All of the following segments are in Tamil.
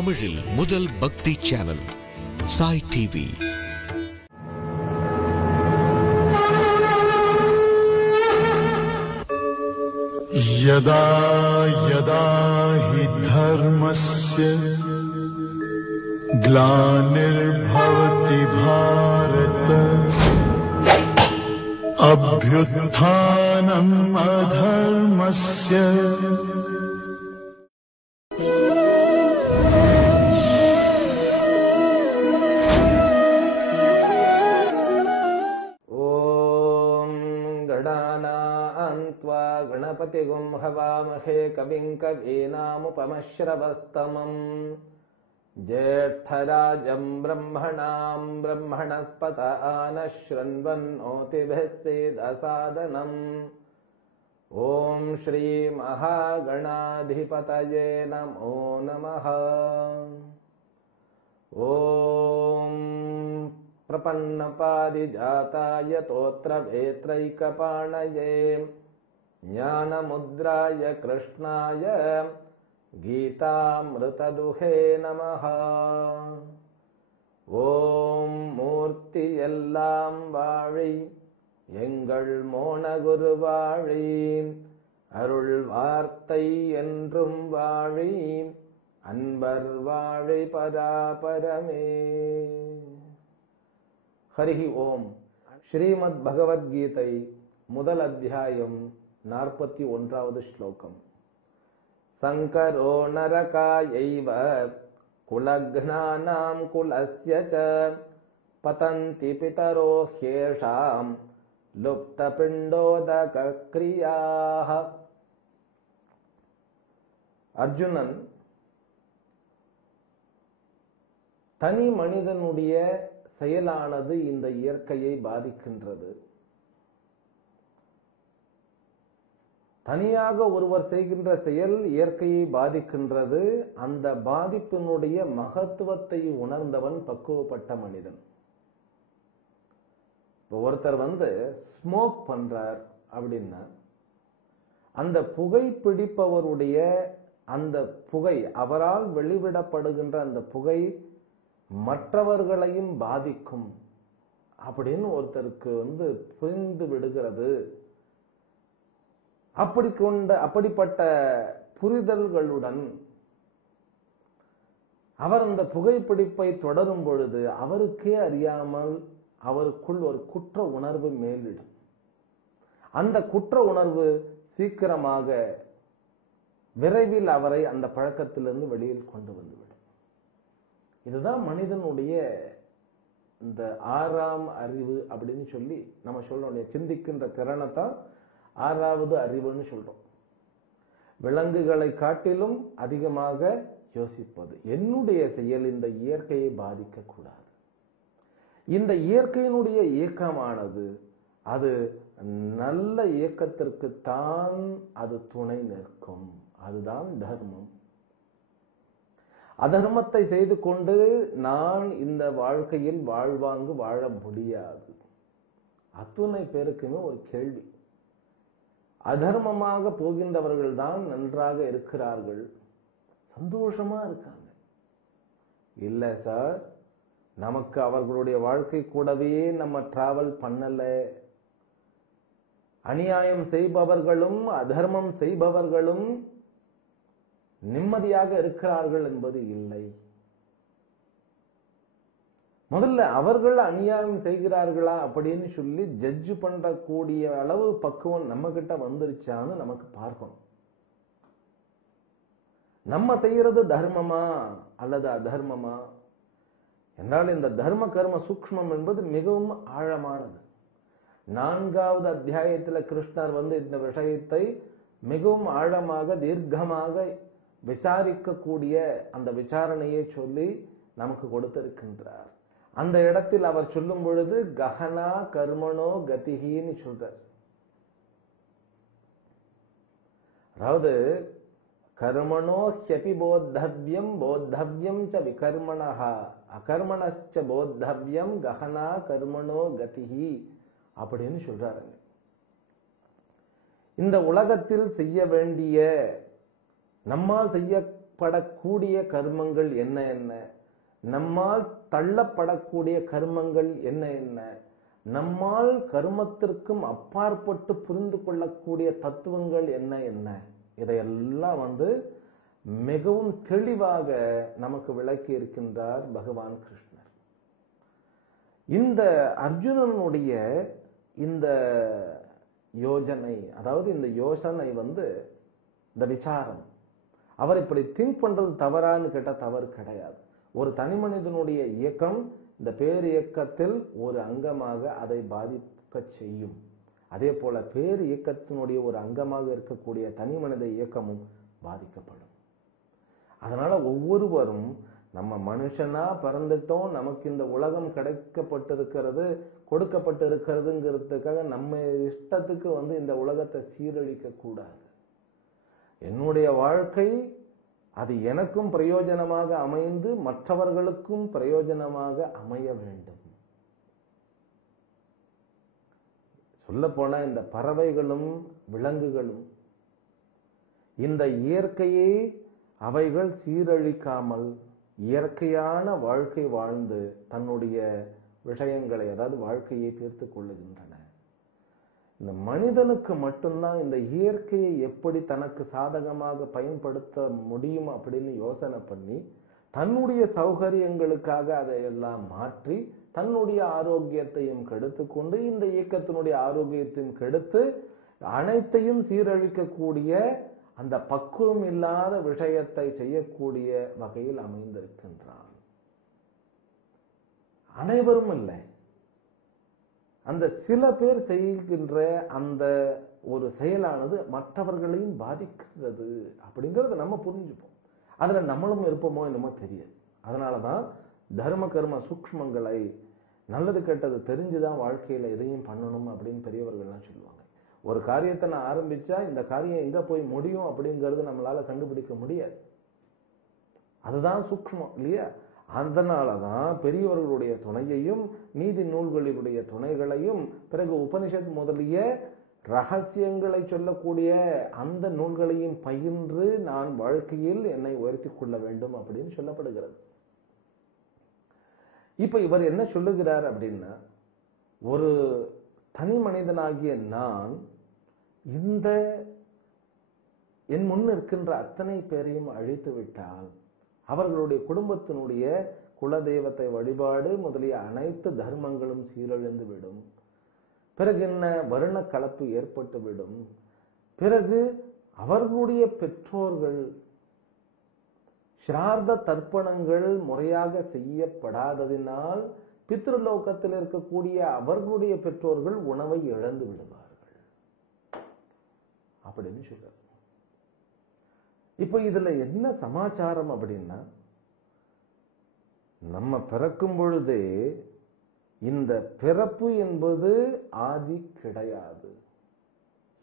தமிழில் முதல் பக்தி சேனல் சாய் டிவி. यदा यदा हि धर्मस्य ग्लानिर्भवति भारत अभ्युत्थानम् अधर्मस्य गणपतिगुं हवामहे कविं कवीनामुपमश्रवस्तमम् ज्येष्ठराजं ब्रह्मणां ब्रह्मणस्पत आनशृण्वन्नोतिभिः सीदसादनम्। ॐ श्री महागणाधिपतये नमो नमः। ॐ प्रपन्नपारिजाताय तोत्रवेत्रैकपाणये ज्ञानमुद्राय कृष्णाय गीतामृतदुहे नमः। ஓம் மூர்த்தி எல்லாம் வாழி எங்கள் மோனகுரு வாழி அருள் வார்த்தை என்றும் வாழி அன்பர் வாழி பராபரமே. ஹரிஹி ஓம். ஸ்ரீமத் பகவத்கீதை முதல் அத்தியாயம் 41வது ஸ்லோகம். சங்கரோ நரகாயைவ குலக்ஞானாம் குலஸ்ய ச பதந்தி பிதரோ ஹ்யேஷாம் லுப்தபிண்டோதக க்ரியாஹ. அர்ஜுனன் தனி மனிதனுடைய செயலானது இந்த இயற்கையை பாதிக்கின்றது. தனியாக ஒருவர் செய்கின்ற செயல் இயற்கையை பாதிக்கின்றது. அந்த பாதிப்பினுடைய மகத்துவத்தை உணர்ந்தவன் பக்குவப்பட்ட மனிதன். ஒருத்தர் ஸ்மோக் பண்றார் அப்படின்னா அந்த புகை பிடிப்பவருடைய அந்த புகை, அவரால் வெளிவிடப்படுகின்ற அந்த புகை மற்றவர்களையும் பாதிக்கும் அப்படின்னு ஒருத்தருக்கு புரிந்து விடுகிறது. அப்படிப்பட்ட புரிதல்களுடன் அவர் அந்த புகைப்பிடிப்பை தொடரும் பொழுது அவருக்கே அறியாமல் அவருக்குள் ஒரு குற்ற உணர்வு மேலிடும். அந்த குற்ற உணர்வு சீக்கிரமாக விரைவில் அவரை அந்த பழக்கத்திலிருந்து வெளியில் கொண்டு வந்துவிடும். இதுதான் மனிதனுடைய இந்த 6ஆம் அறிவு அப்படின்னு சொல்லி நம்ம சொல்லணும். சிந்திக்கின்ற திறனைத்தான் 6வது அறிவுன்னு சொல்றோம். விலங்குகளை காட்டிலும் அதிகமாக யோசிப்பது. என்னுடைய செயல் இந்த இயற்கையை பாதிக்க கூடாது. இந்த இயற்கையினுடைய இயக்கமானது அது நல்ல இயக்கத்திற்கு தான் அது துணை நிற்கும். அதுதான் தர்மம். அதர்மத்தை செய்து கொண்டு நான் இந்த வாழ்க்கையில் வாழ்வாங்கு வாழ முடியாது. அத்துணை பேருக்குமே ஒரு கேள்வி. அதர்மமாக போகின்றவர்கள் தான் நன்றாக இருக்கிறார்கள், சந்தோஷமா இருக்காங்க. இல்ல சார், நமக்கு அவர்களுடைய வாழ்க்கை கூடவே நம்ம டிராவல் பண்ணல. அநியாயம் செய்பவர்களும் அதர்மம் செய்பவர்களும் நிம்மதியாக இருக்கிறார்கள் என்பது இல்லை. முதல்ல அவர்கள் அநியாயம் செய்கிறார்களா அப்படின்னு சொல்லி ஜட்ஜ் பண்றக்கூடிய அளவு பக்குவம் நம்ம கிட்ட வந்துருச்சான்னு நமக்கு பார்க்கணும். நம்ம செய்யறது தர்மமா அல்லது அதர்மமா என்றால் இந்த தர்ம கர்ம சூக்ஷ்மம் என்பது மிகவும் ஆழமானது. 4வது அத்தியாயத்தில் கிருஷ்ணர் இந்த விஷயத்தை மிகவும் ஆழமாக தீர்க்கமாக விசாரிக்கக்கூடிய அந்த விசாரணையை சொல்லி நமக்கு கொடுத்திருக்கின்றார். அந்த இடத்தில் அவர் சொல்லும் பொழுது கஹனா கர்மனோ கதிஹின்னு சொல்றார். அதாவது கர்மனோ ஹ்யபி போத்தவ்யம் போத்தவ்யம் ச விகர்மணஹ அகர்மணச்ச போத்தவ்யம் கஹனா கர்மனோ கதிஹி அப்படின்னு சொல்றாரு. இந்த உலகத்தில் செய்ய வேண்டிய நம்மால் செய்ய தள்ளப்படக்கூடிய கர்மங்கள் என்ன என்ன, நம்மால் தள்ளப்படக்கூடிய கர்மங்கள் என்ன என்ன, நம்மால் கர்மத்திற்கும் அப்பாற்பட்டு புரிந்து கொள்ளக்கூடிய தத்துவங்கள் என்ன என்ன, இதையெல்லாம் மிகவும் தெளிவாக நமக்கு விளக்கி இருக்கின்றார் பகவான் கிருஷ்ணர். இந்த அர்ஜுனனுடைய இந்த யோஜனை, அதாவது இந்த யோசனை இந்த விசாரம், அவர் இப்படி திங்க் பண்றது தவறான்னு கேட்டா தவறு கிடையாது. ஒரு தனி மனிதனுடைய இயக்கம் இந்த பேர் இயக்கத்தில் ஒரு அங்கமாக அதை பாதிக்க செய்யும். அதே போல பேர் இயக்கத்தினுடைய ஒரு அங்கமாக இருக்கக்கூடிய தனி மனித இயக்கமும் பாதிக்கப்படும். அதனால ஒவ்வொருவரும் நம்ம மனுஷனா பிறந்துட்டோம், நமக்கு இந்த உலகம் கிடைக்கப்பட்டிருக்கிறது, கொடுக்கப்பட்டிருக்கிறதுங்கிறதுக்காக நம்ம இஷ்டத்துக்கு இந்த உலகத்தை சீரழிக்க கூடாது. என்னுடைய வாழ்க்கை அது எனக்கும் பிரயோஜனமாக அமைந்து மற்றவர்களுக்கும் பிரயோஜனமாக அமைய வேண்டும். சொல்ல போனா இந்த பறவைகளும் விலங்குகளும் இந்த இயற்கையை அவைகள் சீரழிக்காமல் இயற்கையான வாழ்க்கை வாழ்ந்து தன்னுடைய விஷயங்களை, அதாவது வாழ்க்கையை தீர்த்து கொள்ளுகின்றன. இந்த மனிதனுக்கு மட்டும்தான் இந்த இயற்கையை எப்படி தனக்கு சாதகமாக பயன்படுத்த முடியும் அப்படின்னு யோசனை பண்ணி தன்னுடைய சௌகரியங்களுக்காக அதையெல்லாம் மாற்றி தன்னுடைய ஆரோக்கியத்தையும் கெடுத்து கொண்டு இந்த இயக்கத்தினுடைய ஆரோக்கியத்தையும் கெடுத்து அனைத்தையும் சீரழிக்கக்கூடிய அந்த பக்குவம் இல்லாத விஷயத்தை செய்யக்கூடிய வகையில் அமைந்திருக்கின்றான். அனைவரும் இல்லை, அந்த சில பேர் செய்கின்ற அந்த ஒரு செயலானது மற்றவர்களையும் பாதிக்கிறது அப்படிங்கறத நம்ம புரிஞ்சுப்போம். அதுல நம்மளும் இருப்போமோ என்னமோ தெரியாது. அதனாலதான் தர்ம கர்ம சூக்ஷ்மங்களை, நல்லது கெட்டது தெரிஞ்சுதான் வாழ்க்கையில எதையும் பண்ணணும் அப்படின்னு பெரியவர்கள்லாம் சொல்லுவாங்க. ஒரு காரியத்தை நான் ஆரம்பிச்சா இந்த காரியம் எங்க போய் முடியும் அப்படிங்கிறது நம்மளால கண்டுபிடிக்க முடியாது. அதுதான் சூக்ஷ்மம் இல்லையா? அதனாலதான் பெரியவர்களுடைய துணையையும் நீதி நூல்களுடைய துணைகளையும் பிறகு உபனிஷத் முதலிய ரகசியங்களை சொல்லக்கூடிய அந்த நூல்களையும் பயின்று நான் வாழ்க்கையில் என்னை உயர்த்தி கொள்ள வேண்டும் அப்படின்னு சொல்லப்படுகிறது. இப்ப இவர் என்ன சொல்லுகிறார் அப்படின்னா, ஒரு தனி மனிதனாகிய நான் இந்த என் முன் இருக்கின்ற அத்தனை பேரையும் அழித்து விட்டால் அவர்களுடைய குடும்பத்தினுடைய குலதெய்வத்தை வழிபாடு முதலிய அனைத்து தர்மங்களும் சீரழிந்து விடும். பிறகு என்ன, வருண கலப்பு ஏற்பட்டு விடும். பிறகு அவர்களுடைய பெற்றோர்கள் ஸ்ரார்த்த தர்ப்பணங்கள் முறையாக செய்யப்படாததினால் பித்ருலோகத்தில் இருக்கக்கூடிய அவர்களுடைய பெற்றோர்கள் உணவை இழந்து விடுவார்கள் அப்படின்னு சொல்றார். இப்ப இதுல என்ன சமாச்சாரம் அப்படின்னா, நம்ம பிறக்கும் பொழுதே இந்த பிறப்பு என்பது ஆதி கிடையாது.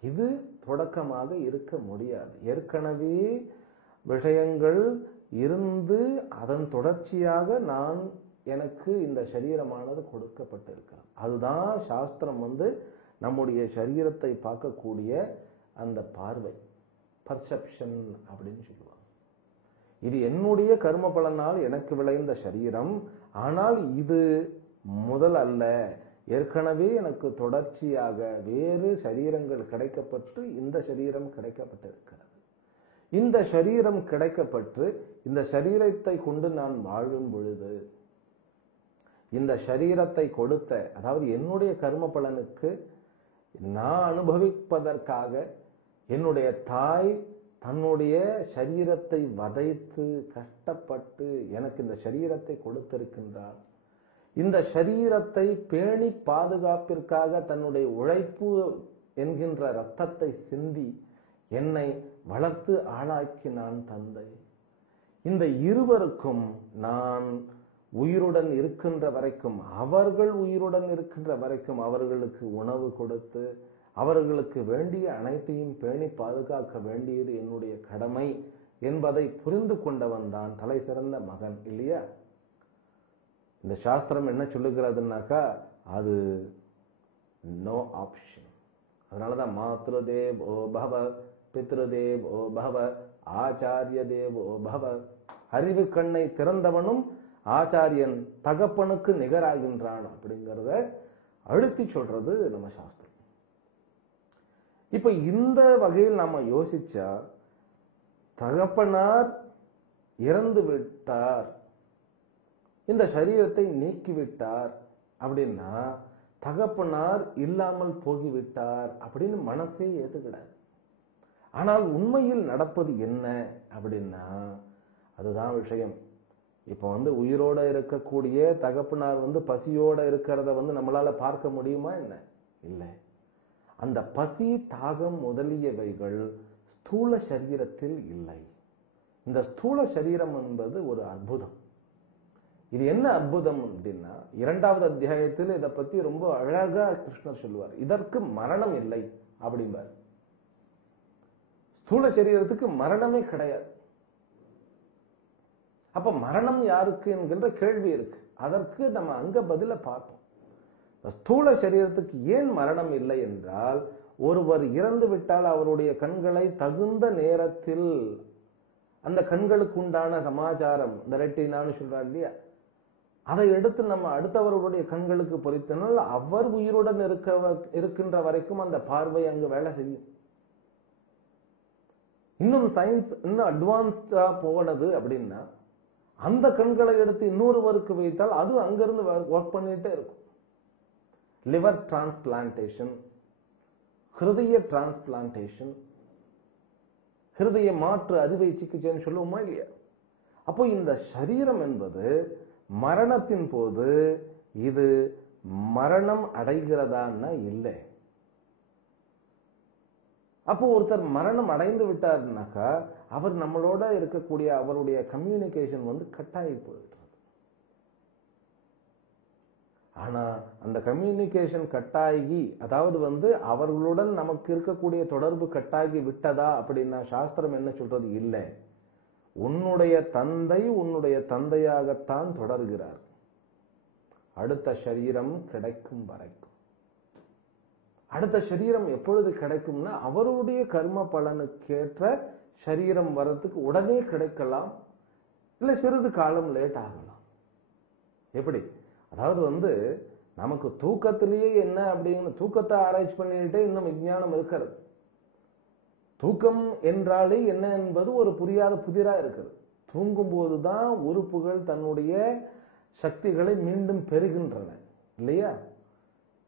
இது தொடக்கமாக இருக்க முடியாது. ஏற்கனவே விஷயங்கள் இருந்து அதன் தொடர்ச்சியாக எனக்கு இந்த சரீரமானது கொடுக்கப்பட்டிருக்கிறது. அதுதான் சாஸ்திரம் நம்முடைய சரீரத்தை பார்க்கக்கூடிய அந்த பார்வை, பர்செப்ஷன் அப்படின்னு சொல்லுவாங்க. இது என்னுடைய கர்ம பலனால் எனக்கு விளைந்த சரீரம், ஆனால் இது முதல் அல்ல, ஏற்கனவே எனக்கு தொடர்ச்சியாக வேறு சரீரங்கள் கிடைக்கப்பட்டு இந்த சரீரம் கிடைக்கப்பட்டிருக்கிறது. இந்த சரீரம் கிடைக்கப்பட்டு இந்த சரீரத்தை கொண்டு நான் வாழும் பொழுது இந்த சரீரத்தை கொடுத்த, அதாவது என்னுடைய கர்ம பலனுக்கு நான் அனுபவிப்பதற்காக என்னுடைய தாய் தன்னுடைய சரீரத்தை வதைத்து கஷ்டப்பட்டு எனக்கு இந்த சரீரத்தை கொடுத்திருக்கின்றார். இந்த சரீரத்தை பேணி பாதுகாப்பிற்காக தன்னுடைய உழைப்பு என்கின்ற இரத்தத்தை சிந்தி என்னை வளர்த்து ஆளாக்கினான் தந்தை. இந்த இருவருக்கும் நான் உயிருடன் இருக்கின்ற வரைக்கும், அவர்கள் உயிருடன் இருக்கின்ற வரைக்கும் அவர்களுக்கு உணவு கொடுத்து அவர்களுக்கு வேண்டிய அனைத்தையும் பேணி பாதுகாக்க வேண்டியது என்னுடைய கடமை என்பதை புரிந்து கொண்டவன் தான் தலை சிறந்த மகன் இல்லையா? இந்த சாஸ்திரம் என்ன சொல்லுகிறதுனாக்கா, அது நோ ஆப்ஷன், அதனாலதான் மாத்ருதேவோ பவ, பித்ருதேவோ பவ, ஆச்சாரிய தேவோ பவ. அறிவு கண்ணை திறந்தவனும் ஆச்சாரியன் தகப்பனுக்கு நிகராகின்றான் அப்படிங்கிறத அழுத்தி சொல்றது நம்ம சாஸ்திரம். இப்ப இந்த வகையில் நாம யோசிச்சா, தகப்பனார் இறந்து விட்டார், இந்த சரீரத்தை நீக்கிவிட்டார் அப்படின்னா தகப்பனார் இல்லாமல் போகிவிட்டார் அப்படின்னு மனசே ஏத்துக்கிடாது. ஆனால் உண்மையில் நடப்பது என்ன அப்படின்னா அதுதான் விஷயம். இப்ப உயிரோட இருக்கக்கூடிய தகப்பனார் பசியோட இருக்கிறத நம்மளால பார்க்க முடியுமா என்ன? இல்லை. அந்த பசி, தாகம் முதலியவைகள் ஸ்தூல சரீரத்தில் இல்லை. இந்த ஸ்தூல சரீரம் என்பது ஒரு அற்புதம். இது என்ன அற்புதம் அப்படின்னா, 2வது அத்தியாயத்தில் இதை பத்தி ரொம்ப அழகா கிருஷ்ணர் சொல்லுவார். இதற்கு மரணம் இல்லை அப்படிம்பார். ஸ்தூல சரீரத்துக்கு மரணமே கிடையாது. அப்ப மரணம் யாருக்கு என்கின்ற கேள்வி இருக்கு. அதற்கு நம்ம அங்க பதில பார்ப்போம். ஸ்தூல சரீரத்துக்கு ஏன் மரணம் இல்லை என்றால், ஒருவர் இறந்து விட்டால் அவருடைய கண்களை தகுந்த நேரத்தில் அந்த கண்களுக்கு உண்டான சமாச்சாரம், இந்த ரெட்டினான்னு சொல்றாரு இல்லையா, அதை எடுத்து நம்ம அடுத்தவர்களுடைய கண்களுக்கு பொறித்தனால் அவர் உயிருடன் இருக்கின்ற வரைக்கும் அந்த பார்வை அங்கு வேலை செய்யும். இன்னும் சயின்ஸ் இன்னும் அட்வான்ஸ்டா போனது அப்படின்னா, அந்த கண்களை எடுத்து இன்னொருவருக்கு வைத்தால் அது அங்கிருந்து ஒர்க் பண்ணிட்டே இருக்கும். லிவர் டிரான்ஸ்பிளான்டேஷன், ஹிருதய டிரான்ஸ்பிளான்டேஷன், ஹிருதய மாற்று அறுவை சிகிச்சைன்னு சொல்லுவோமா இல்லையா? அப்போ இந்த சரீரம் என்பது மரணத்தின் போது இது மரணம் அடைகிறதான்னா இல்லை. அப்போ ஒருத்தர் மரணம் அடைந்து விட்டார்னாக்கா அவர் நம்மளோட இருக்கக்கூடிய அவருடைய கம்யூனிகேஷன் கட்டாயி போயிடுறது. ஆனா அந்த கம்யூனிகேஷன் கட்டாகி, அதாவது அவர்களுடன் நமக்கு இருக்கக்கூடிய தொடர்பு கட்டாகி விட்டதா அப்படின்னா சாஸ்திரம் என்ன சொல்றது? இல்லை. உன்னுடைய தந்தை உன்னுடைய தந்தையாகத்தான் தொடர்கிறார் அடுத்த சரீரம் கிடைக்கும் வரைக்கும். அடுத்த சரீரம் எப்பொழுது கிடைக்கும்னா, அவருடைய கர்ம பலனுக்கேற்ற சரீரம் வரத்துக்கு உடனே கிடைக்கலாம், இல்ல சிறிது காலம் லேட் ஆகலாம். எப்படி? அதாவது நமக்கு தூக்கத்திலேயே என்ன அப்படின்னு தூக்கத்தை ஆராய்ச்சி பண்ணிட்டு இன்னும் விஞ்ஞானம் இருக்கிறது. தூக்கம் என்றாலே என்ன என்பது ஒரு புரியாத புதிரா இருக்கிறது. தூங்கும் போதுதான் உறுப்புகள் தன்னுடைய சக்திகளை மீண்டும் பெறுகின்றன இல்லையா?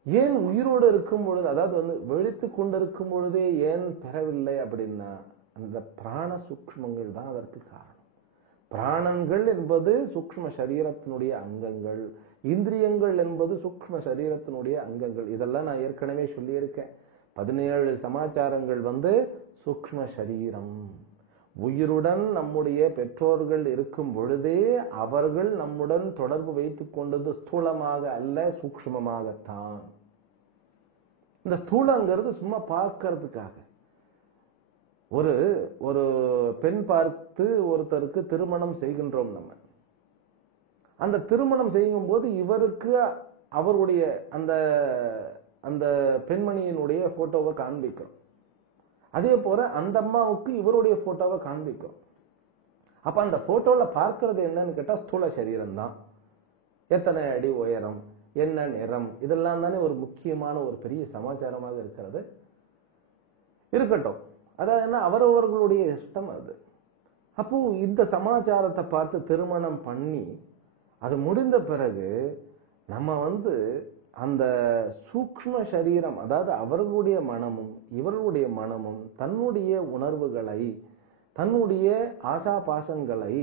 ஏன் உயிரோடு இருக்கும் பொழுது, அதாவது விழித்து கொண்டிருக்கும் பொழுதே ஏன் பெறவில்லை அப்படின்னா, அந்த பிராண சூக்ஷ்மங்கள் தான் அதற்கு காரணம். பிராணங்கள் என்பது சூக்ஷ்ம சரீரத்தினுடைய அங்கங்கள், இந்திரியங்கள் என்பது சூக்ஷ்ம சரீரத்தினுடைய அங்கங்கள். இதெல்லாம் நான் ஏற்கனவே சொல்லியிருக்கேன். 17 சமாச்சாரங்கள் சூக்ஷ்ம சரீரம். உயிருடன் நம்முடைய பெற்றோர்கள் இருக்கும் பொழுதே அவர்கள் நம்முடன் தொடர்பு வைத்துக் கொண்டது ஸ்தூலமாக அல்ல, சூக்ஷ்மமாகத்தான். இந்த ஸ்தூலங்கிறது சும்மா பார்க்கறதுக்காக. ஒரு ஒரு பெண் பார்த்து ஒருத்தருக்கு திருமணம் செய்கின்றோம். நம்ம அந்த திருமணம் செய்யும் போது இவருக்கு அவருடைய அந்த அந்த பெண்மணியினுடைய போட்டோவை காண்பிக்கிறோம். அதே போல அந்த அம்மாவுக்கு இவருடைய போட்டோவை காண்பிக்கிறோம். அப்ப அந்த போட்டோல பார்க்கறது என்னன்னு கேட்டா ஸ்தூல சரீரம் தான். எத்தனை அடி உயரம், என்ன நிறம், இதெல்லாம் தானே ஒரு முக்கியமான ஒரு பெரிய சமாச்சாரமாக இருக்கிறது. இருக்கட்டும், அதாவது என்ன, அவரவர்களுடைய இஷ்டம் அது. அப்போ இந்த சமாச்சாரத்தை பார்த்து திருமணம் பண்ணி அது முடிந்த பிறகு நம்ம அந்த சூக்ஷ்ம சரீரம், அதாவது அவர்களுடைய மனமும் இவர்களுடைய மனமும் தன்னுடைய உணர்வுகளை, தன்னுடைய ஆசா பாசங்களை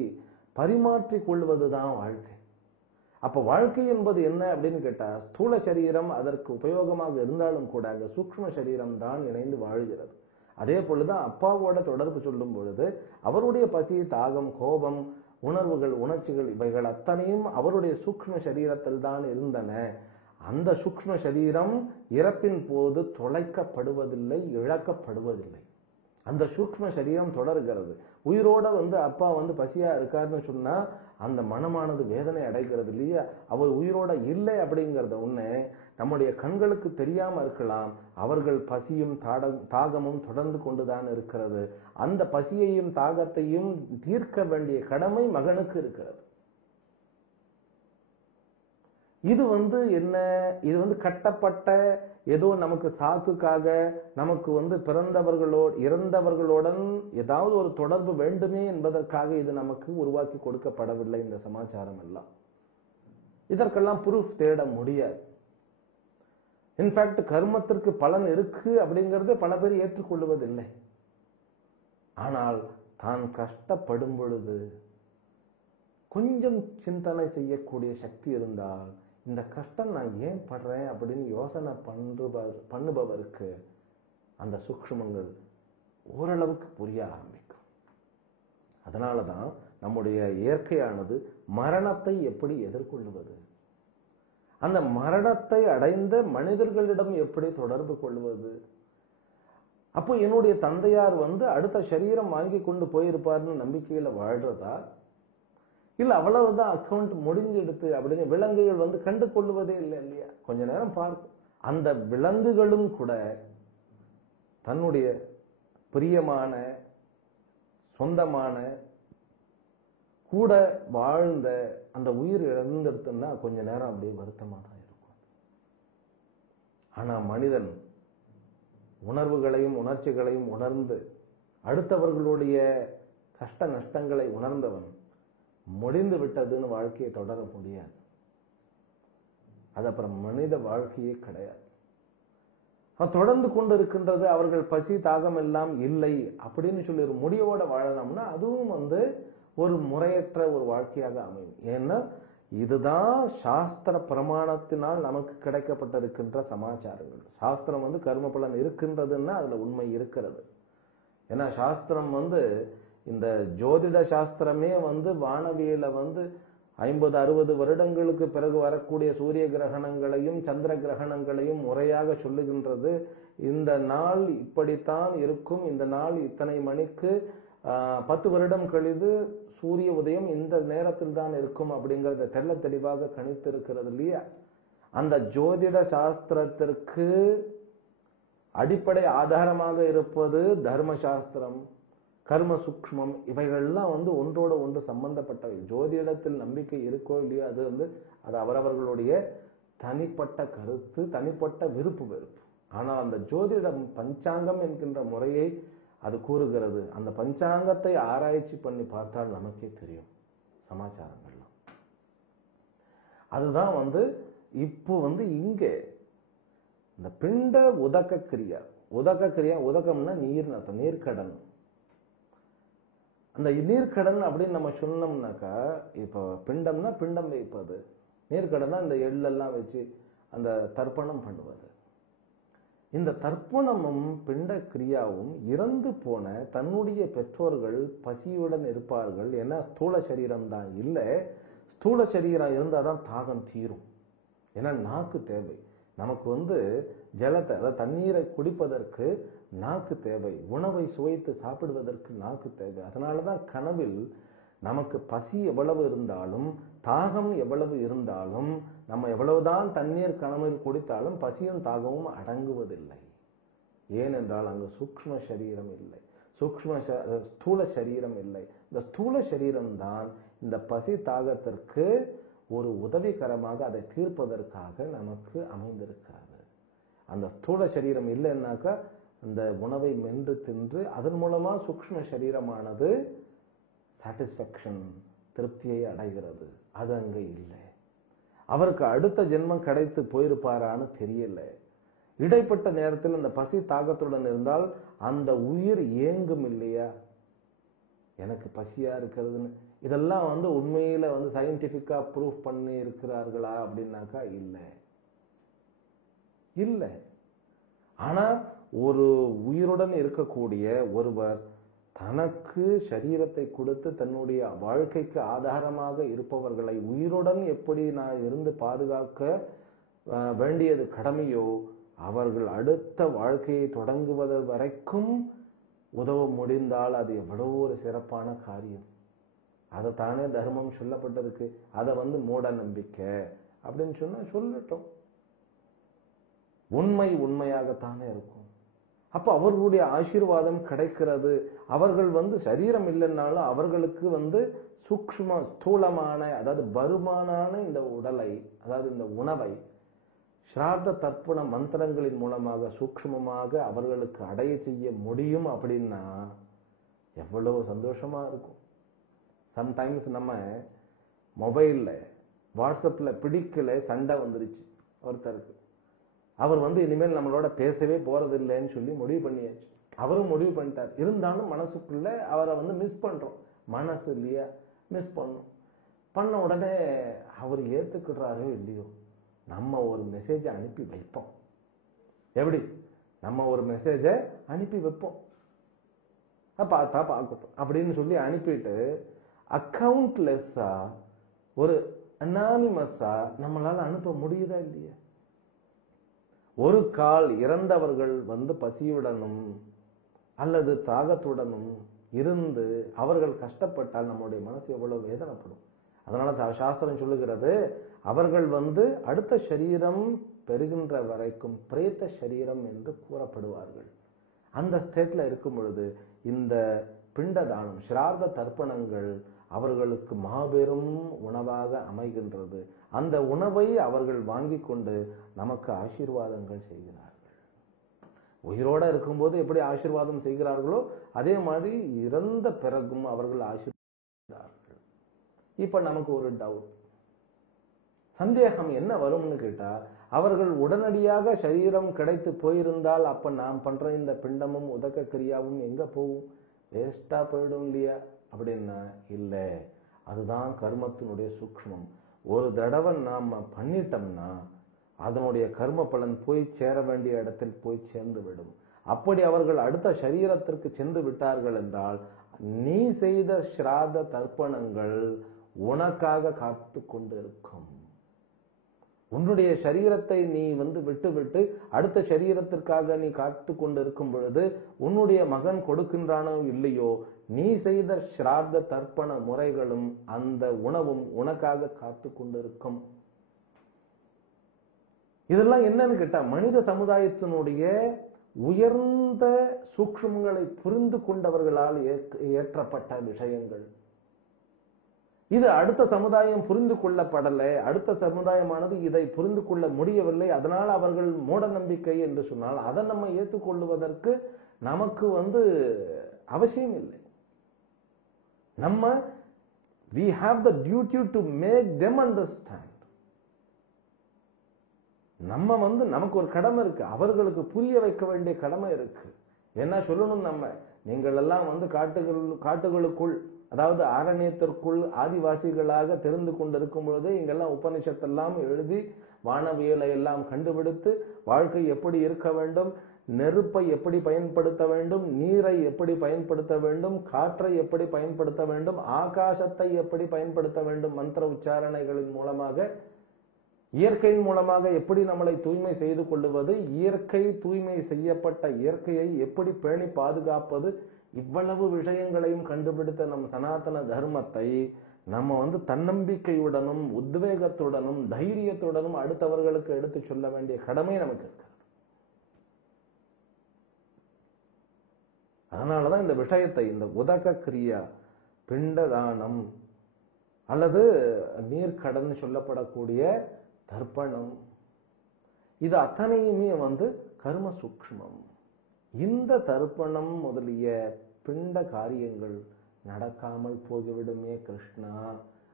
பரிமாற்றிக் கொள்வதுதான் வாழ்க்கை. அப்ப வாழ்க்கை என்பது என்ன அப்படின்னு கேட்டா, ஸ்தூல சரீரம் அதற்கு உபயோகமாக இருந்தாலும் கூட அங்க சூக்ஷ்ம சரீரம் தான் இணைந்து வாழ்கிறது. அதே போலதான் அப்பாவோட தொடர்பு சொல்லும் பொழுது அவருடைய பசி, தாகம், கோபம், உணர்வுகள், உணர்ச்சிகள் இவைகள் அத்தனையும் அவருடைய சூக்ஷ்ம சரீரத்தில் தான் இருந்தன. அந்த சூக்ஷ்ம சரீரம் இறப்பின் போது தொலைக்கப்படுவதில்லை, இழக்கப்படுவதில்லை. அந்த சூக்ஷ்ம சரீரம் தொடர்கிறது. உயிரோட அப்பா பசியா இருக்காருன்னு சொன்னா அந்த மனமானது வேதனை அடைகிறது இல்லையா? அவர் உயிரோட இல்லை அப்படிங்கறத உடனே நம்முடைய கண்களுக்கு தெரியாம இருக்கலாம். அவர்கள் பசியும் தாகமும் தொடர்ந்து கொண்டுதான் இருக்கிறது. அந்த பசியையும் தாகத்தையும் தீர்க்க வேண்டிய கடமை மகனுக்கு இருக்கிறது. இது என்ன, இது கட்டப்பட்ட ஏதோ நமக்கு சாக்குக்காக, நமக்கு இறந்தவர்களுடன் ஏதாவது ஒரு தொடர்பு வேண்டுமே என்பதற்காக இது நமக்கு உருவாக்கி கொடுக்கப்படவில்லை. இந்த சமாச்சாரம் எல்லாம் இதற்கெல்லாம் ப்ரூஃப் தேட முடியாது. இன்ஃபேக்ட் கர்மத்திற்கு பலன் இருக்கு அப்படிங்கறத பல பேர் ஏற்றுக்கொள்வதில்லை. ஆனால் தான் கஷ்டப்படும் பொழுது கொஞ்சம் சிந்தனை செய்யக்கூடிய சக்தி இருந்தால், இந்த கஷ்டம் நான் ஏன் படுறேன் அப்படின்னு யோசனை பண்ணுபவருக்கு அந்த சூக்ஷ்மங்கள் ஓரளவுக்கு புரிய ஆரம்பிக்கும். அதனாலதான் நம்முடைய இயற்கையானது மரணத்தை எப்படி எதிர்கொள்வது, அந்த மரணத்தை அடைந்த மனிதர்களிடம் எப்படி தொடர்பு கொள்வது. அப்போ என்னுடைய தந்தையார் அடுத்த சரீரம் வாங்கி கொண்டு போயிருப்பார்னு நம்பிக்கையில வாழ்றதா, இல்ல அவ்வளவுதான் அக்கௌண்ட் முடிஞ்செடுத்து அப்படின்னு விலங்குகள் கண்டு கொள்வதே இல்லை இல்லையா? கொஞ்ச நேரம் பார்க்கும். அந்த விலங்குகளும் கூட தன்னுடைய பிரியமான சொந்தமான கூட வாழ்ந்த அந்த உயிர் இழந்தெடுத்துன்னா கொஞ்ச நேரம் அப்படியே வருத்தமா தான் இருக்கும். ஆனா மனிதன் உணர்வுகளையும் உணர்ச்சிகளையும் உணர்ந்து அடுத்தவர்களுடைய கஷ்ட நஷ்டங்களை உணர்ந்தவன் முடிந்து விட்டதுன்னு வாழ்க்கையை தொடர முடியாது. அது அப்புறம் மனித வாழ்க்கையே கிடையாது. தொடர்ந்து கொண்டு இருக்கின்றது. அவர்கள் பசி தாகம் எல்லாம் இல்லை அப்படின்னு சொல்லி ஒரு முடிவோட வாழலாம்னா அதுவும் ஒரு முறையற்ற ஒரு வாழ்க்கையாக அமையும். ஏன்னா இதுதான் சாஸ்திர பிரமாணத்தினால் நமக்கு கிடைக்கப்பட்டிருக்கின்ற சமாச்சாரங்கள். சாஸ்திரம் கர்ம பலன் இருக்கின்றதுன்னா அதுல உண்மை இருக்கிறது. ஏன்னா சாஸ்திரம் இந்த ஜோதிட சாஸ்திரமே வானவியல 50-60 வருடங்களுக்கு பிறகு வரக்கூடிய சூரிய கிரகணங்களையும் சந்திர கிரகணங்களையும் முறையாக சொல்லுகின்றது. இந்த நாள் இப்படித்தான் இருக்கும், இந்த நாள் இத்தனை மணிக்கு 10 வருடம் கழிது சூரிய உதயம் இந்த நேரத்தில் தான் இருக்கும் அப்படிங்கறத தெள்ள தெளிவாக கணித்து இருக்கிறது இல்லையா? அந்த ஜோதிட சாஸ்திரத்திற்கு அடிப்படை ஆதாரமாக இருப்பது தர்ம சாஸ்திரம், கர்ம சூக்ஷ்மம். இவைகள்லாம் ஒன்றோட ஒன்று சம்பந்தப்பட்டவை. ஜோதிடத்தில் நம்பிக்கை இருக்கோ இல்லையோ அது அவரவர்களுடைய தனிப்பட்ட கருத்து, தனிப்பட்ட விருப்பு வெறுப்பு. ஆனால் அந்த ஜோதிடம் பஞ்சாங்கம் என்கின்ற முறையை அது கூறுகிறது. அந்த பஞ்சாங்கத்தை ஆராய்ச்சி பண்ணி பார்த்தால் நமக்கே தெரியும் சமாச்சாரங்கள்லாம். அதுதான் இப்போ இங்கே இந்த பிண்ட உதக்க கிரியா, உதக்கம்னா நீர், நீர்க்கடன். அந்த நீர்க்கடன் அப்படின்னு நம்ம சொன்னோம்னாக்கா, இப்போ பிண்டம்னா பிண்டம் வைப்பது, நீர்க்கடனா இந்த எள்ளெல்லாம் வச்சு அந்த தர்ப்பணம் பண்ணுவது. இந்த தர்ப்பணமும் பிண்ட கிரியாவும் இறந்து போன தன்னுடைய பெற்றோர்கள் பசியுடன் இருப்பார்கள். ஏன்னா ஸ்தூல சரீரம் தான் இல்லை, ஸ்தூல சரீரம் இருந்தாதான் தாகம் தீரும். ஏன்னா நாக்கு தேவை நமக்கு. ஜலத்தை, அதாவது தண்ணீரை குடிப்பதற்கு நாக்கு தேவை, உணவை சுவைத்து சாப்பிடுவதற்கு நாக்கு தேவை. அதனாலதான் கனவில் நமக்கு பசி எவ்வளவு இருந்தாலும் தாகம் எவ்வளவு இருந்தாலும் நம்ம எவ்வளவுதான் தண்ணீர் கனவில் குடித்தாலும் பசியும் தாகமும் அடங்குவதில்லை. ஏனென்றால் அங்கு சூக்ஷ்ம சரீரம் இல்லை, ஸ்தூல சரீரம் இல்லை. இந்த ஸ்தூல சரீரம் தான் இந்த பசி தாகத்திற்கு ஒரு உதவிகரமாக அதை தீர்ப்பதற்காக நமக்கு அமைந்திருக்கிறது. அந்த ஸ்தூல சரீரம் இல்லைன்னாக்கா அந்த உணவை மென்று தின்று அதன் மூலமா சூக்ஷ்ம சரீரமானது சாட்டிஸ்பேக்ஷன், திருப்தியை அடைகிறது. அது அங்க இல்லை. அவருக்கு அடுத்த ஜென்மம் கிடைத்து போயிருப்பாரான்னு தெரியல. இடைப்பட்ட நேரத்தில் அந்த பசி தாகத்துடன் இருந்தால் அந்த உயிர் ஏங்கும் இல்லையா, எனக்கு பசியா இருக்கிறதுன்னு. இதெல்லாம் உண்மையில சயின்டிபிக்கா ப்ரூஃப் பண்ணி இருக்கிறார்களா அப்படின்னாக்கா இல்லை இல்லை. ஆனா ஒரு உயிருடன் இருக்கக்கூடிய ஒருவர் தனக்கு சரீரத்தை கொடுத்து தன்னுடைய வாழ்க்கைக்கு ஆதாரமாக இருப்பவர்களை உயிருடன் எப்படி நான் இருந்து பாதுகாக்க வேண்டியது கடமையோ, அவர்கள் அடுத்த வாழ்க்கையை தொடங்குவது வரைக்கும் உதவ முடிந்தால் அது எவ்வளவு ஒரு சிறப்பான காரியம். அதை தானே தர்மம் சொல்லப்பட்டிருக்கு. அதை மூட நம்பிக்கை அப்படின்னு சொன்னா சொல்லட்டும். உண்மை உண்மையாகத்தானே இருக்கும். அப்ப அவர்களுடைய ஆசீர்வாதம் கிடைக்கிறது. அவர்கள் சரீரம் இல்லைன்னாலும் அவர்களுக்கு சூக்ஷ்ம ஸ்தூலமான, அதாவது பருமானான இந்த உடலை, அதாவது இந்த உணவை ஸ்ரார்த்த தர்ப்பண மந்திரங்களின் மூலமாக சூக்ஷ்மமாக அவர்களுக்கு அடைய செய்ய முடியும். அப்படின்னா எவ்வளவு சந்தோஷமா இருக்கும். சம்டைம்ஸ் நம்ம மொபைல்ல வாட்ஸ்அப்ல பிடிக்கல, சண்டை வந்துருச்சு ஒருத்தருக்கு. அவர் இனிமேல் நம்மளோட பேசவே போறது இல்லைன்னு சொல்லி முடிவு பண்ணியாச்சு. அவரும் முடிவு பண்ணிட்டார். இருந்தாலும் மனசுக்குள்ள அவரை மிஸ் பண்றோம். மனசு இல்லையா, மிஸ் பண்ண உடனே அவர் ஏத்துக்கிடுறாரோ இல்லையோ, நம்ம ஒரு மெசேஜை அனுப்பி வைப்போம். எப்படி? நம்ம ஒரு மெசேஜை அனுப்பி வைப்போம். பார்த்தா பார்க்கட்டும் அப்படின்னு சொல்லி அனுப்பிட்டு அக்கவுண்ட்லெஸ்ஸா, ஒரு அனானிமஸா நம்மளால அனுப்ப முடியுதா இல்லையா? ஒரு கால் இறந்தவர்கள் பசியுடனும் அல்லது தாகத்துடனும் இருந்து அவர்கள் கஷ்டப்பட்டால் நம்முடைய மனசு எவ்வளவு வேதனைப்படும். அதனால சாஸ்திரம் சொல்லுகிறது, அவர்கள் அடுத்த சரீரம் பெறுகின்ற வரைக்கும் பிரேத்த சரீரம் என்று கூறப்படுவார்கள். அந்த ஸ்டேட்ல இருக்கும் பொழுது இந்த பிண்ட தானம், ஸ்ரார்த்த தர்ப்பணங்கள் அவர்களுக்கு மாபெரும் உணவாக அமைகின்றது. அந்த உணவை அவர்கள் வாங்கி கொண்டு நமக்கு ஆசீர்வாதங்கள் செய்கிறார்கள். உயிரோட இருக்கும்போது எப்படி ஆசீர்வாதம் செய்கிறார்களோ அதே மாதிரி இறந்த பிறகும் அவர்கள் ஆசீர்வாதம். இப்ப நமக்கு ஒரு டவுட், சந்தேகம் என்ன வரும்னு கேட்டா, அவர்கள் உடனடியாக சரீரம் கிடைத்து போயிருந்தால் அப்ப நாம் பண்ற இந்த பிண்டமும் உதக்க கிரியாவும் எங்க போகும்? வேஸ்டா போயிடும் இல்லையா? அப்படின்னா இல்ல, அதுதான் கர்மத்தினுடைய சூக்ஷ்மம். ஒரு தடவை நாம பண்ணிட்டோம்னா அதனுடைய கர்ம பலன் போய் சேர வேண்டிய இடத்தில் போய் சேர்ந்து விடும். அப்படி அவர்கள் அடுத்த சரீரத்திற்கு சென்று விட்டார்கள் என்றால் நீ செய்த ஸ்ராத தர்ப்பணங்கள் உனக்காக காத்து கொண்டிருக்கும். உன்னுடைய சரீரத்தை நீ விட்டு விட்டு அடுத்த சரீரத்திற்காக நீ காத்து கொண்டு இருக்கும் பொழுது உன்னுடைய மகன் கொடுக்கின்றானோ இல்லையோ, நீ செய்த ஸ்ரார்த்த தர்ப்பண முறைகளும் அந்த உணவும் உனக்காக காத்து கொண்டிருக்கும். இதெல்லாம் என்னன்னு கேட்டா, மனித சமுதாயத்தினுடைய உயர்ந்த சூக்ஷ்மங்களை புரிந்து கொண்டவர்களால் ஏற்றப்பட்ட விஷயங்கள். இது அடுத்த சமுதாயம் புரிந்து கொள்ளப்படலை, அடுத்த சமுதாயமானது இதை புரிந்து கொள்ள முடியவில்லை, அதனால் அவர்கள் மூட நம்பிக்கை என்று சொன்னால் அதை நம்ம ஏற்றுக்கொள்வதற்கு நமக்கு அவசியம் இல்லை. நம்ம we have the duty to make them understand. நம்ம நமக்கு ஒரு கடமை இருக்கு, அவர்களுக்கு புரிய வைக்க வேண்டிய கடமை இருக்கு. என்ன சொல்லணும், நம்ம நீங்கள் எல்லாம் காட்டுகளுக்குள், அதாவது ஆரண்யத்திற்குள் ஆதிவாசிகளாக தெரிந்து கொண்டிருக்கும் பொழுது இங்கெல்லாம் உபனிஷத்தெல்லாம் எழுதி வானவியலை எல்லாம் கண்டுபிடித்து வாழ்க்கை எப்படி இருக்க வேண்டும், நெருப்பை எப்படி பயன்படுத்த வேண்டும், நீரை எப்படி பயன்படுத்த வேண்டும், காற்றை எப்படி பயன்படுத்த வேண்டும், ஆகாசத்தை எப்படி பயன்படுத்த வேண்டும், மந்திர உச்சாரணைகளின் மூலமாக இயற்கையின் மூலமாக எப்படி நம்மளை தூய்மை செய்து கொள்ளுவது, இயற்கை தூய்மை செய்யப்பட்ட இயற்கையை எப்படி பேணி பாதுகாப்பது, இவ்வளவு விஷயங்களையும் கண்டுபிடித்த நம் சனாதன தர்மத்தை நம்ம தன்னம்பிக்கையுடனும் உத்வேகத்துடனும் தைரியத்துடனும் அடுத்தவர்களுக்கு எடுத்து சொல்ல வேண்டிய கடமை நமக்கு இருக்கு. அதனாலதான் இந்த விஷயத்தை, இந்த உதக கிரியா, பிண்டதானம் அல்லது நீர்க்கடன் சொல்லப்படக்கூடிய தர்ப்பணம், இது அத்தனையுமே கர்ம சூக்ஷ்மம். இந்த தர்ப்பணம் முதலிய பிண்ட காரியங்கள் நடக்காமல் போய்விடுமே கிருஷ்ணா,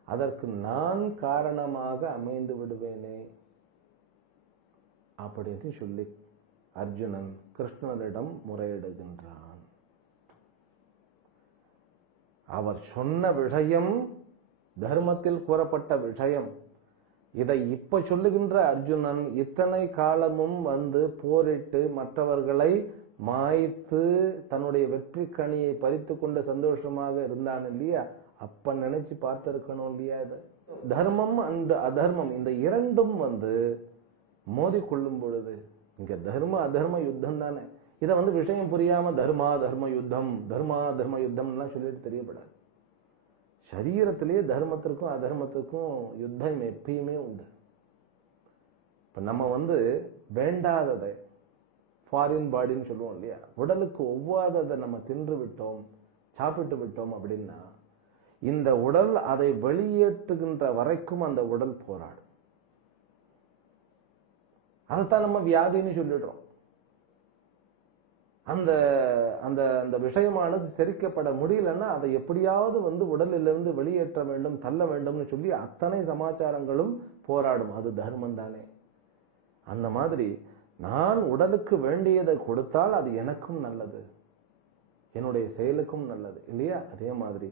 அதற்கு நான் காரணமாக அமைந்து விடுவேனே அப்படின்னு சொல்லி அர்ஜுனன் கிருஷ்ணரிடம் முறையிடுகின்றான். அவர் சொன்ன விஷயம் தர்மத்தில் கூறப்பட்ட விஷயம். இதை இப்ப சொல்லுகின்ற அர்ஜுனன் இத்தனை காலமும் போரிட்டு மற்றவர்களை மாய்த்து தன்னுடைய வெற்றி கனியை பறித்து கொண்டு சந்தோஷமாக இருந்தான் இல்லையா, அப்ப நினைச்சு பார்த்திருக்கணும் இல்லையா? இது தர்மம் அண்ட் அதர்மம், இந்த இரண்டும் மோதி கொள்ளும் பொழுது இங்க தர்ம அதர்ம யுத்தம் தானே. இதை விஷயம் புரியாம தர்மா தர்ம யுத்தம், தர்மா தர்ம யுத்தம் எல்லாம் சொல்லிட்டு தெரியப்படாது. சரீரத்திலேயே தர்மத்திற்கும் அதர்மத்திற்கும் யுத்தம் எப்பயுமே உண்டு. இப்ப நம்ம வேண்டாததை, ஃபாரின் பாடின்னு சொல்லுவோம் இல்லையா, உடலுக்கு ஒவ்வாததை நம்ம தின்று விட்டோம், சாப்பிட்டு விட்டோம் அப்படின்னா இந்த உடல் அதை வெளியேற்றுகின்ற வரைக்கும் அந்த உடல் போராடும். அதைத்தான் நம்ம வியாதின்னு சொல்லிடுறோம். அந்த அந்த அந்த விஷயமானது செரிக்கப்பட முடியலன்னா அதை எப்படியாவது உடலிலிருந்து வெளியேற்ற வேண்டும், தள்ள வேண்டும்னு சொல்லி அத்தனை சமாச்சாரங்களும் போராடும். அது தர்மம் தானே. அந்த மாதிரி நான் உடலுக்கு வேண்டியதை கொடுத்தால் அது எனக்கும் நல்லது, என்னுடைய செயலுக்கும் நல்லது இல்லையா? அதே மாதிரி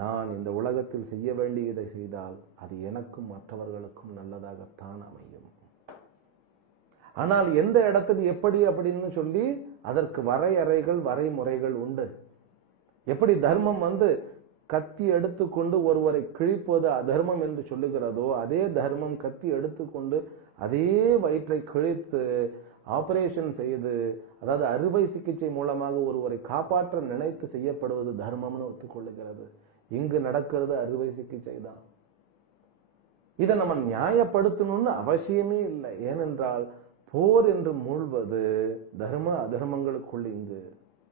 நான் இந்த உலகத்தில் செய்ய வேண்டியதை செய்தால் அது எனக்கும் மற்றவர்களுக்கும் நல்லதாகத்தான் அமையும். ஆனால் எந்த இடத்துல எப்படி அப்படின்னு சொல்லி அதற்கு வரையறைகள், வரைமுறைகள் உண்டு. எப்படி தர்மம் கத்தி எடுத்துக்கொண்டு ஒருவரை கிழிப்பது அதர்மம் என்று சொல்லுகிறதோ, அதே தர்மம் கத்தி எடுத்துக்கொண்டு அதே வயிற்றை கிழித்து ஆபரேஷன் செய்து, அதாவது அறுவை சிகிச்சை மூலமாக ஒருவரை காப்பாற்ற நினைத்து செய்யப்படுவது தர்மம்னு ஒத்துக்கொள்ளுகிறது. இங்கு நடக்கிறது அறுவை சிகிச்சை தான். இதை நம்ம நியாயப்படுத்தணும்னு அவசியமே இல்லை. ஏனென்றால் போர் என்று மூழ்வது தர்ம அதர்மங்களுக்குள் இங்கு.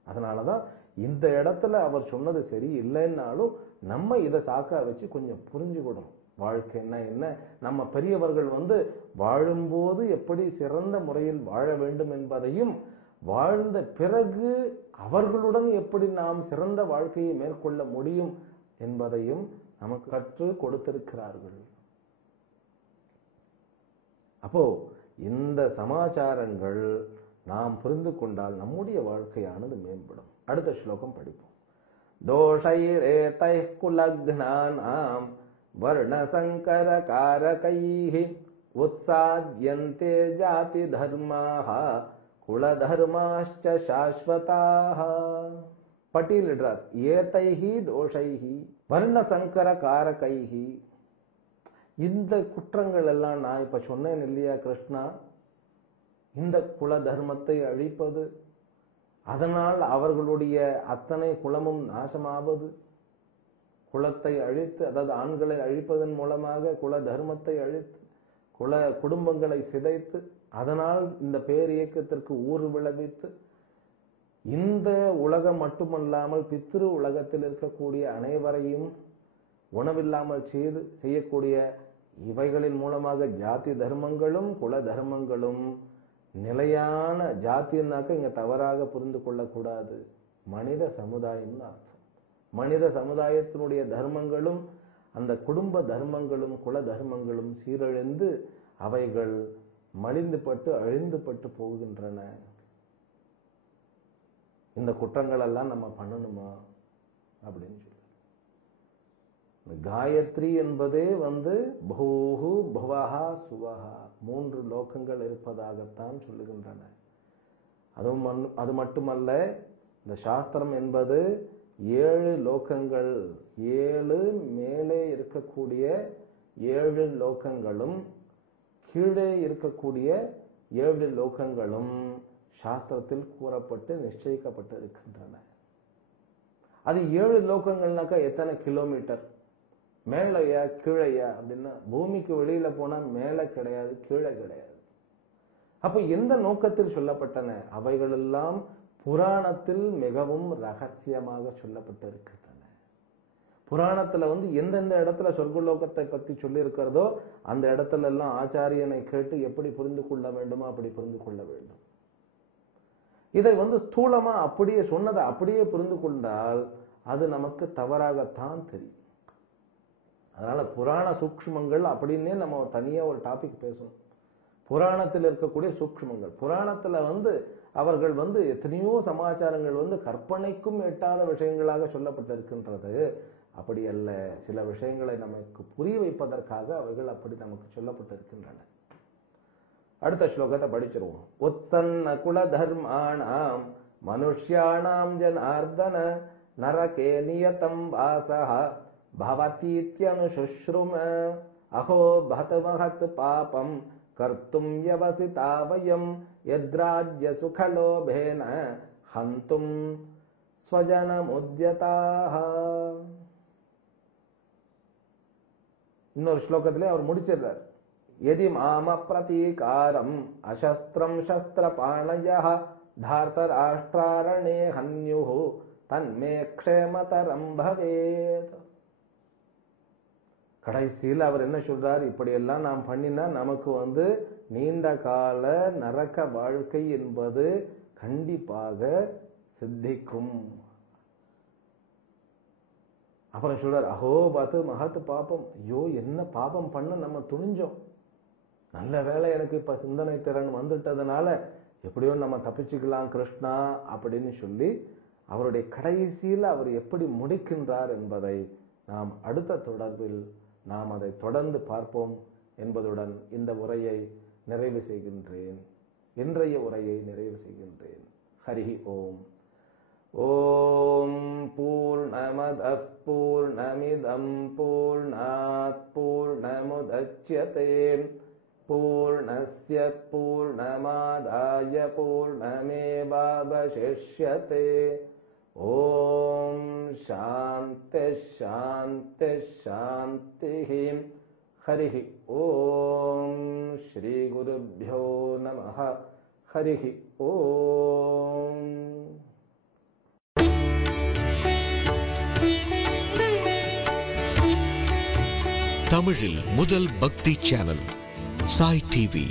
அதனாலதான் இந்த இடத்துல அவர் சொன்னது சரி இல்லைன்னாலும் நம்ம இதை சாக்கா வச்சு கொஞ்சம் புரிஞ்சுக்கணும். வாழ்க்கைன்னா என்ன, நம்ம பெரியவர்கள் வாழும்போது எப்படி சிறந்த முறையில் வாழ வேண்டும் என்பதையும், வாழ்ந்த பிறகு அவர்களுடன் எப்படி நாம் சிறந்த வாழ்க்கையை மேற்கொள்ள முடியும் என்பதையும் நமக்கு கற்று கொடுத்திருக்கிறார்கள். அப்போ இந்த சமாச்சாரங்கள் நாம் புரிந்து கொண்டால் நம்முடைய வாழ்க்கையானது மேம்படும். அடுத்த ஸ்லோகம் படிப்போம். தோஷைரேதைः குலக்னானாம் வர்ணசங்கர காரகைः உத்சாத்யந்தே ஜாதி தர்மாः குலதர்மாश्च சாஸ்வதாः. பட்டியலிடுறார். ஏதைஹி தோஷைஹி வர்ணசங்கர காரகைஹி. இந்த குற்றங்கள் எல்லாம் நான் இப்ப சொன்னேன் இல்லையா கிருஷ்ணா, இந்த குல தர்மத்தை அழிப்பது, அதனால் அவர்களுடைய அத்தனை குலமும் நாசமாவது, குலத்தை அழித்து, அதாவது ஆண்களை அழிப்பதன் மூலமாக குல தர்மத்தை அழித்து குடும்பங்களை சிதைத்து, அதனால் இந்த பேர் இயக்கத்திற்கு ஊறு விளைவித்து, இந்த உலகம் மட்டுமல்லாமல் பித்ரு உலகத்தில் இருக்கக்கூடிய அனைவரையும் உணவில்லாமல் செய்யக்கூடிய இவைகளின் மூலமாக ஜாதி தர்மங்களும் குல தர்மங்களும், நிலையான ஜாத்தியன்னாக்க இங்க தவறாக புரிந்து கொள்ளக்கூடாது, மனித சமுதாயம்னு அர்த்தம். மனித சமுதாயத்தினுடைய தர்மங்களும் அந்த குடும்ப தர்மங்களும் குல தர்மங்களும் சீரழிந்து அவைகள் மலிந்துபட்டு அழிந்துபட்டு போகின்றன. இந்த குற்றங்கள் எல்லாம் நம்ம பண்ணணுமா அப்படின்னு சொல்லி, காயத்ரி என்பதே பூஹு புவஹா சுவஹா, 3 லோகங்கள் இருப்பதாகத்தான் சொல்லுகின்றன. அது மட்டுமல்ல, இந்த சாஸ்திரம் என்பது 7 லோகங்கள், 7 மேலே இருக்கக்கூடிய 7 லோகங்களும் கீழே இருக்கக்கூடிய 7 லோகங்களும் சாஸ்திரத்தில் கூறப்பட்டு நிச்சயிக்கப்பட்டு இருக்கின்றன. அது 7 லோகங்கள்னாக்கா எத்தனை கிலோமீட்டர், மேலையா கீழையா அப்படின்னா, பூமிக்கு வெளியில போனா மேல கிடையாது, கீழே கிடையாது. அப்ப எந்த நோக்கத்தில் சொல்லப்பட்டன? அவைகள் எல்லாம் புராணத்தில் மிகவும் ரகசியமாக சொல்லப்பட்டு இருக்கின்றன. புராணத்துல எந்தெந்த இடத்துல சொர்க்கலோகத்தை பத்தி சொல்லி இருக்கிறதோ அந்த இடத்துல எல்லாம் ஆச்சாரியனை கேட்டு எப்படி புரிந்து கொள்ள வேண்டுமோ அப்படி புரிந்து கொள்ள வேண்டும். இதை ஸ்தூலமா அப்படியே சொன்னதை அப்படியே புரிந்து கொண்டால் அது நமக்கு தவறாகத்தான் தெரியும். அதனால புராண சூக்ஷ்மங்கள் அப்படின்னே நம்ம தனியா ஒரு டாபிக் பேசணும். புராணத்தில் இருக்கக்கூடிய சூக்ஷ்மங்கள், புராணத்துல அவர்கள் எத்தனையோ சமாச்சாரங்கள் கற்பனைக்கும் எட்டாத விஷயங்களாக சொல்லப்பட்டிருக்கின்றது. அப்படி அல்ல, சில விஷயங்களை நமக்கு புரிய வைப்பதற்காக அவைகள் அப்படி நமக்கு சொல்லப்பட்டிருக்கின்றன. அடுத்த ஸ்லோகத்தை படிச்சிருவோம். உத்சன்ன குல தர்மாணாம் மனுஷ்யாணாம் ஜனார்தன நரகே நியதம் வாசஹ பவதீத்யனுசுஷ்ரும அஹோ பதமஹத் பாபம் கர்த்தும் யவசிதா வயம் யத்ராஜ்ய சுகலோபேன ஹந்தும் ஸ்வஜனமுத்யதாஹ. இன்னொரு ஸ்லோகத்திலே அவர் முடிச்சிடுறார். यदि माम प्रतीकारम् अशस्त्रं शस्त्रपाणयः धार्तराष्ट्रारणे हन्युः तन्मे क्षेमतरं भवेत्. கடைசியில் அவர் என்ன சொல்றார், இப்படியெல்லாம் நாம் பண்ணினா நமக்கு நீண்ட கால நரக வாழ்க்கை என்பது கண்டிப்பாக சித்திக்கும். அப்புறம் சொல்றார், அஹோ பத்து மகத்து பாபம், ஐயோ என்ன பாபம் பண்ண நம்ம துணிஞ்சோம், நல்ல வேளை எனக்கு இப்ப சிந்தனை திறன் வந்துட்டதுனால எப்படியோ நம்ம தப்பிச்சுக்கலாம் கிருஷ்ணா அப்படின்னு சொல்லி அவருடைய கடைசியில் அவர் எப்படி முடிக்கின்றார் என்பதை நாம் அடுத்த தொடர்பில் நாம் அதை தொடர்ந்து பார்ப்போம் என்பதுடன் இந்த உரையை நிறைவு செய்கின்றேன். இன்றைய உரையை நிறைவு செய்கின்றேன். ஹரி ஓம். ஓம் பூர்ணமதః பூர்ணமிதம் பூர்ணாத் பூர்ணமுதச்யதே பூர்ணஸ்ய பூர்ணமாதாய பூர்ணமேவாவசிஷ்யதே. ஓம் சாந்தி சாந்தி சாந்தி. ஹரி ஓம். ஸ்ரீ குருப்யோ நமः. ஹரி ஓம். தமிழில் முதல் பக்தி சேனல் சாய் டிவி.